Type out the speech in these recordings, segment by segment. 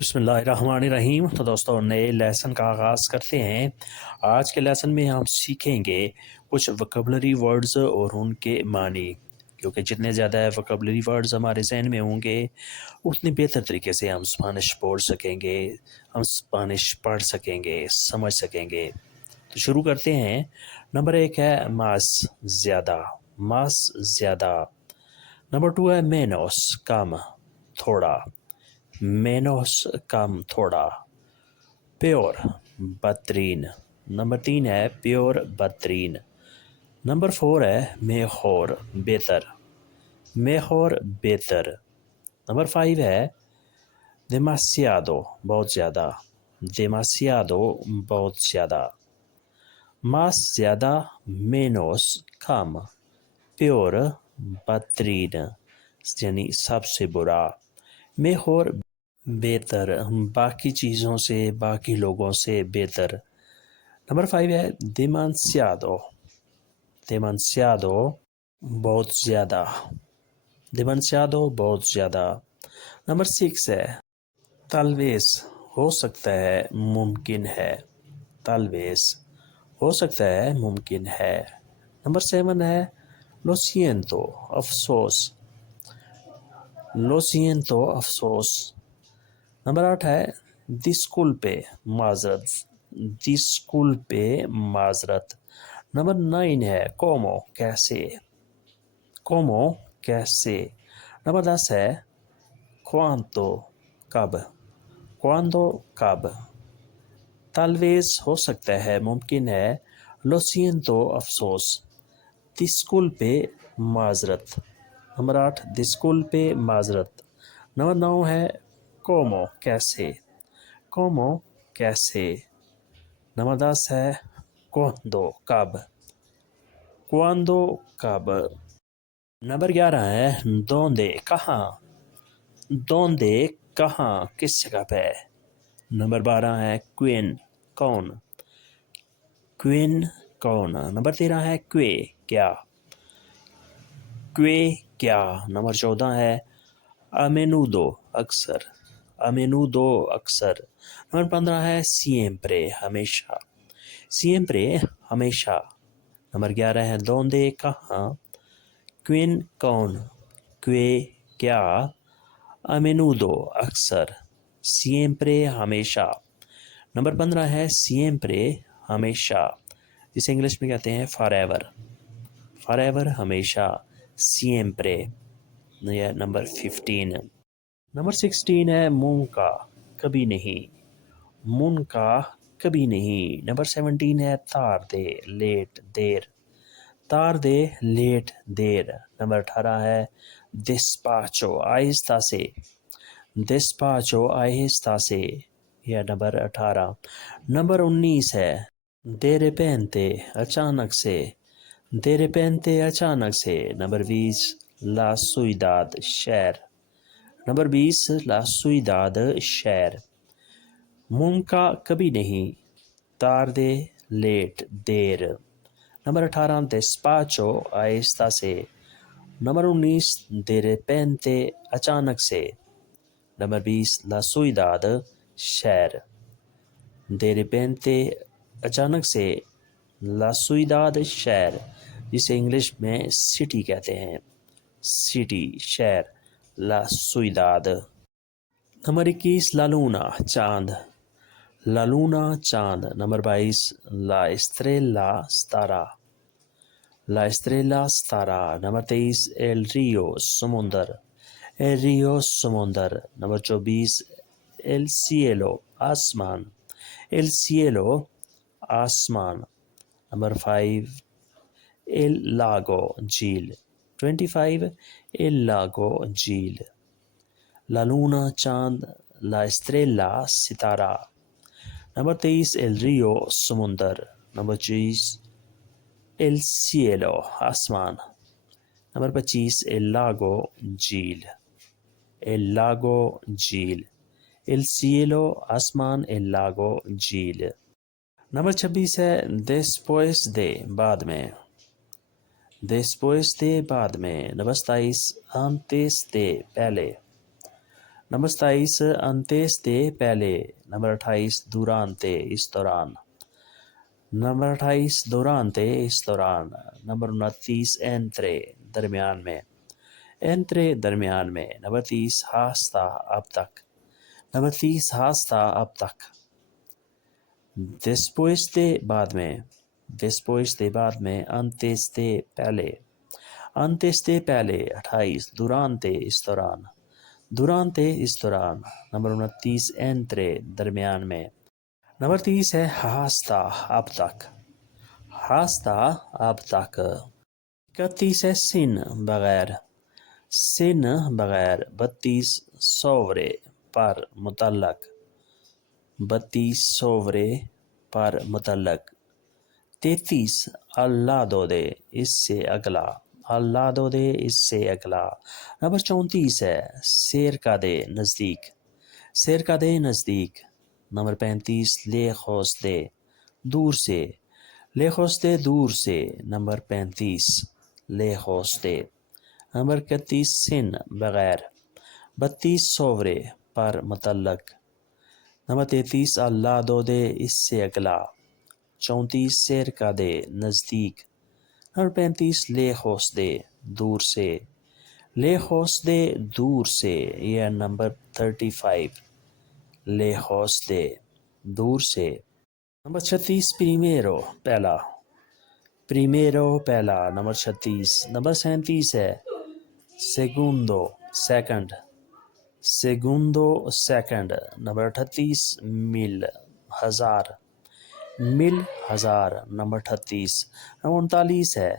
बिस्मिल्लाहिर्रहमानिर्रहीम। तो दोस्तों नए लेसन का आगाज़ करते हैं। आज के लेसन में हम सीखेंगे कुछ वोकैबुलरी वर्ड्स और उनके मानी, क्योंकि जितने ज़्यादा वोकैबुलरी वर्ड्स हमारे ज़हन में होंगे उतनी बेहतर तरीके से हम स्पेनिश बोल सकेंगे, हम स्पेनिश पढ़ सकेंगे, समझ सकेंगे। तो शुरू करते हैं। नंबर 1 है मास, ज़्यादा, मास ज़्यादा। नंबर 2 है मेनोस, कम, थोड़ा, मेनोस कम, थोड़ा। प्योर, बहतरीन। नंबर 3 है प्योर, बहतरीन। नंबर 4 है मेहोर, बेहतर, मेहोर बेहतर। नंबर 5 है demasiado, बहुत ज़्यादा, demasiado बहुत ज़्यादा। más ज़्यादा, menos कम, प्योर बहतरीन यानी सबसे बुरा, मेहोर बेहतर, बाकी चीज़ों से, बाकी लोगों से बेहतर। नंबर 5 है demasiado, demasiado बहुत ज़्यादा, demasiado बहुत ज़्यादा। नंबर 6 है talvez, हो सकता है, मुमकिन है, talvez हो सकता है, मुमकिन है। नंबर 7 है lo siento, अफसोस, lo siento अफसोस। नंबर 8 है disculpe, माजरत, disculpe माजरत। नंबर 9 है como, कैसे, como कैसे। नंबर 10 है cuánto, कब, cuándo कब। talvez हो सकता है, मुमकिन है, lo siento अफसोस, disculpe माजरत। नंबर 8 disculpe माजरत। नंबर 9 है como, कैसे, como कैसे। नंबर 10 है cuándo, कब, cuándo कब। नंबर 11 है donde, कहाँ, donde कहाँ, किस जगह पे। नंबर 12 है quién, कौन, quién कौन। नंबर 13 है que, क्या, que क्या। नंबर 14 है a menudo, अक्सर, a menudo अक्सर। नंबर 15 है siempre, हमेशा, siempre हमेशा। नंबर 11 है donde, कहाँ, quién कौन, que क्या, a menudo अक्सर, siempre हमेशा। नंबर 15 है siempre हमेशा, जिसे इंग्लिश में कहते हैं forever, forever हमेशा, siempre। यह नंबर 15। नंबर 16 है मुंह का, कभी नहीं, मुंह का कभी नहीं। नंबर 17 है तार दे, लेट, देर, तार दे, लेट, देर। नंबर 18 है despacho, आहिस्ता से, despacho आहिस्ता से। यह नंबर 18। नंबर 19 है de repente, अचानक से, de repente अचानक से। नंबर 20 la ciudad, शहर। नंबर 20 la ciudad, शहर। मुंह का कभी नहीं, tarde, लेट, देर। नंबर 18 despacho, आहिस्ता से। नंबर 19 de repente, अचानक से। नंबर 20 la ciudad, शहर। de repente अचानक से, la ciudad शहर, जिसे इंग्लिश में सिटी कहते हैं, सिटी शहर, la ciudad। Number 21 la luna, चांद, la luna चांद। नंबर 22 la estrella, सितारा, la estrella सितारा। नंबर 23 el río, समुंदर, el río समुंदर। नंबर 24 el cielo, आसमान, el cielo आसमान। नंबर 5 el lago, झील, 25 el lago झील। la luna चांद, la estrella सितारा। Number 23 el río समुंदर। नंबर 24 el cielo आसमान। नंबर 25 el lago झील, el lago झील, el cielo आसमान, el lago झील। नंबर 26 है después de, बाद में, después de बाद में। नंबर 27 antes de, पहले। नंबर 27 antes de पहले, नंबर 28 durante इस दौरान, नंबर 28 durante इस दौरान, नंबर 29 entre दरमियान में, entre दरमियान में, नंबर 30 hasta अब तक, नंबर 30 hasta अब तक, después de बाद में, después de बाद में, antes de पहले, antes de पहले 28 durante इस दौरान, durante इस दौरान, नंबर 29 entre दरमियान में, नंबर 30 है hasta अब तक, hasta अब तक, 31 है sin बगैर, sin बगैर, 32 sobre पर मुतल्लक, 32 sobre पर मुतल्लक, 33 al lado de इससे अगला, al lado de इससे अगला, नंबर 34 है cerca de नज़दीक, cerca de नज़दीक, नंबर 35 lejos de दूर से, lejos de दूर से, number 35 lejos de, number 31 sin बगैर, 32 sobre पर मुतल्लक, नंबर 33 al lado de इससे अगला, 34 cerca de नज़दीक, नंबर 35 lejos de दूर से, lejos de दूर से, यह नंबर 35 lejos de दूर से, नंबर 36 primero पहला, primero पहला, नंबर 36, नंबर 37 है segundo second, segundo second, number 38 mil हज़ार, मिल हज़ार, नंबर 38, नंबर 39 है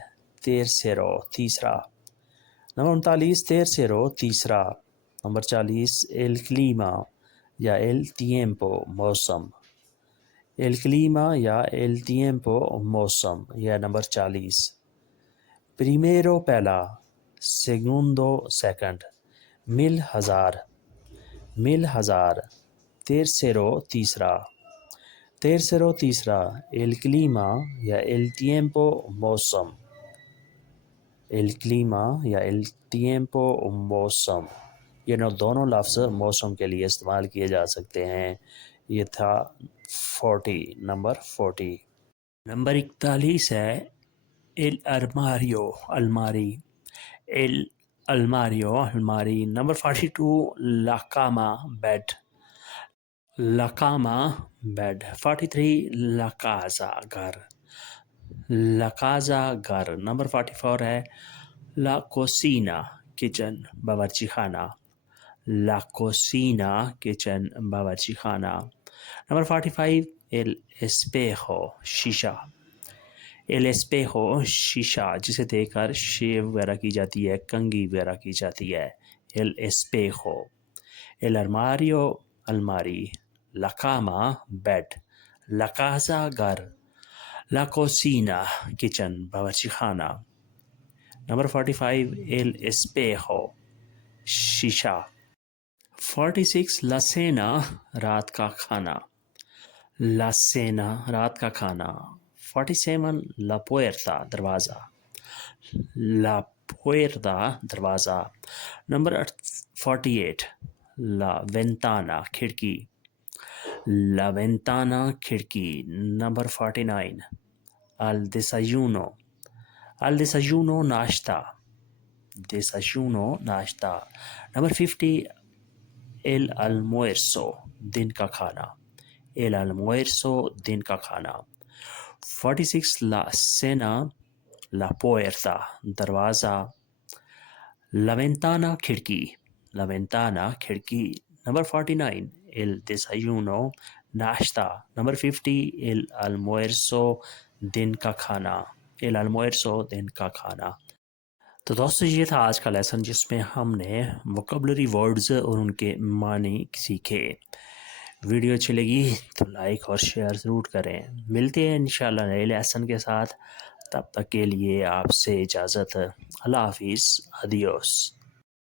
tercero तीसरा, नंबर 39 tercero तीसरा, नंबर 40 el clima या el tiempo मौसम, el clima या el tiempo मौसम, या नंबर 40, primero पहला, segundo second, मिल हज़ार, मिल हज़ार, tercero तीसरा, tercero तीसरा, el clima या el tiempo मौसम, el clima या el tiempo मौसम, ये दोनों लफ्ज़ मौसम के लिए इस्तेमाल किए जा सकते हैं। ये था 40, नंबर 40। नंबर 41 है el armario अलमारी, el armario अलमारी, number 42 la cama bed, la cama bed, 43 la casa घर, la casa घर, नंबर 44 है la cocina किचन बावर्ची खाना, la cocina किचन बावर्ची खाना, नंबर 45 el espejo शीशा, el espejo शीशा जिसे देखकर शेव वगैरह की जाती है, कंघी वगैरह की जाती है, el espejo, el armario अलमारी, la cama bed, la casa घर, la cocina किचन बावर्ची खाना, नंबर 45 el espejo शीशा, 46 la cena रात का खाना, la cena रात का खाना, 47 la puerta दरवाज़ा, la puerta दरवाज़ा, नंबर 48 la ventana खिड़की, la ventana खिड़की, नंबर 49 al desayuno नाश्ता, desayuno नाश्ता, नंबर 50 el almuerzo दिन का खाना, el almuerzo दिन का खाना, 46 la cena la puerta दरवाज़ा, la ventana खिड़की, la ventana खिड़की, नंबर 49 el desayuno नाश्ता, नंबर 50 el almuerzo दिन का खाना, el almuerzo दिन का खाना। तो दोस्तों ये था आज का लेसन जिसमें हमने वोकेबलरी वर्ड्स और उनके मानी सीखे। वीडियो अच्छी लगी तो लाइक और शेयर ज़रूर करें। मिलते हैं इंशाल्लाह नए लेसन के साथ, तब तक के लिए आपसे इजाज़त। अल्लाह हाफिज़, अदियोस।